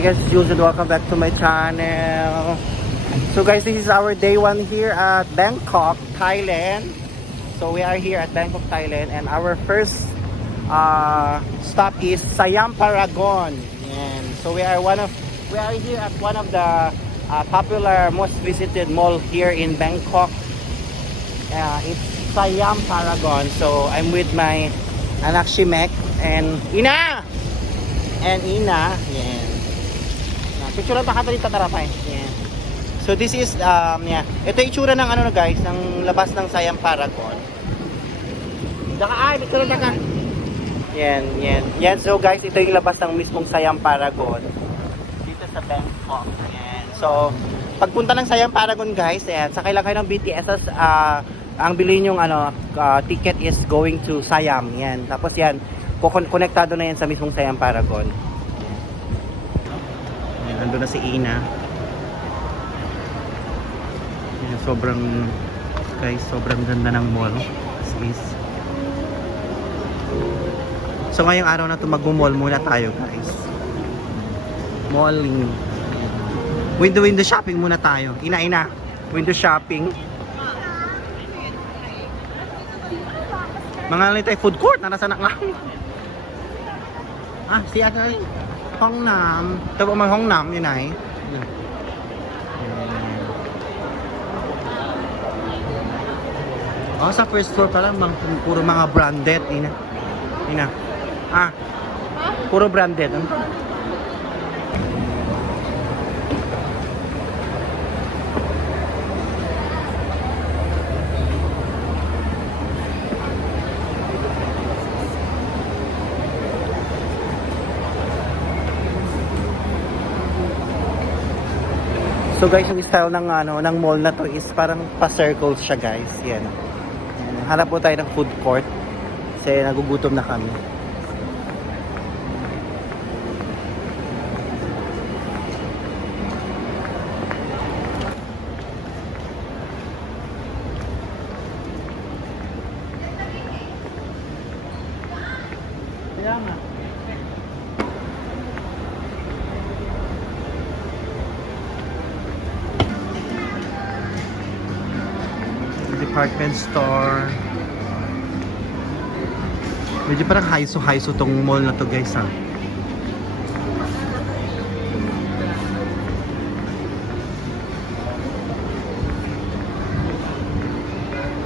Hi guys, it's Jules and welcome back to my channel. So guys, this is our day 1 here at Bangkok, Thailand. So we are here at Bangkok, Thailand, and our first stop is Siam Paragon. And so we are here at one of the popular, most visited mall here in Bangkok. It's Siam Paragon. So I'm with my anak Shimek and Ina. Yan. Picture lang pa dito tarapay. Yan. So this is yeah. Ito yung itsura ng ano na guys, ng labas ng Siam Paragon. Picture lang ka. Yan. So guys, ito yung labas ng mismong Siam Paragon dito sa Bangkok. Yan. So pagpunta ng Siam Paragon guys, ayan, sakay lang kayo ng BTS ang bilhin yung ticket is going to Siam. Yan. Tapos yan, konektado na yan sa mismong Siam Paragon. Yan, nandun na si Ina. Yan, sobrang ganda ng mall. So ngayong araw na ito mag-mall muna tayo guys. Malling. Window shopping muna tayo. Ina. Window shopping. Mga lang tayo food court. Narasanak nga. Si Ate Hong Nam. Ito po mga Hong Nam. Yun ay. Sa first floor pala puro mga branded. Ina. Puro branded. So guys, yung style ng mall na to is parang pa-circles siya guys. Yan. Hanap po tayo ng food court kasi nagugutom na kami. Kaya nga. Department store. Medyo parang haiso tong mall na to guys ha.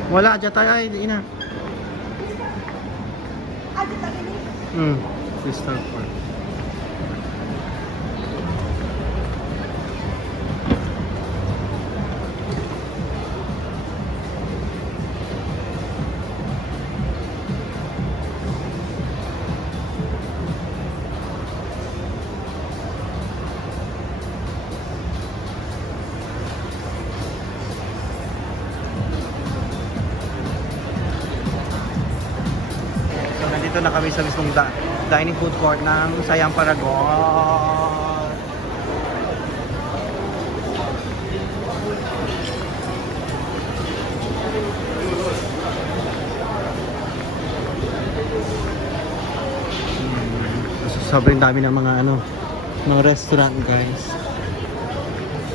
Wala dyan tayo ay Ina. Crystal Park. Dito na kami sa mismong dining food court ng Siam Paragon. Sobrang dami ng mga restaurant guys.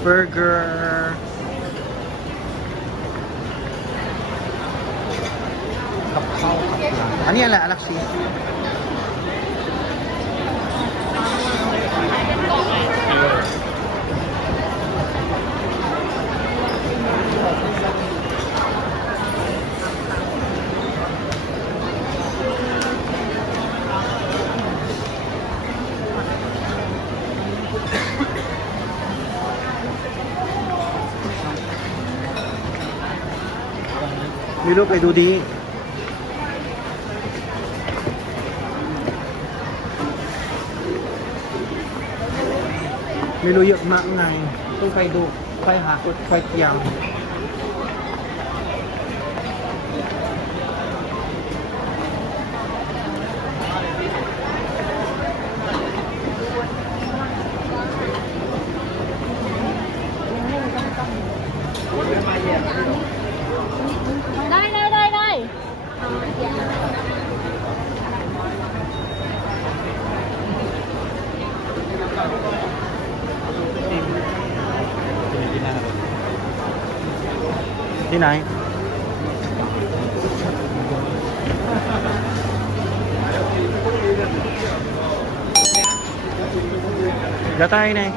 Burger. Ano yan Alexi? Milo kay Dudi. Miluyot ngay. Ito kay Do. Kay hakot. Kay Kiyang. Đây. Tinay. Gatay na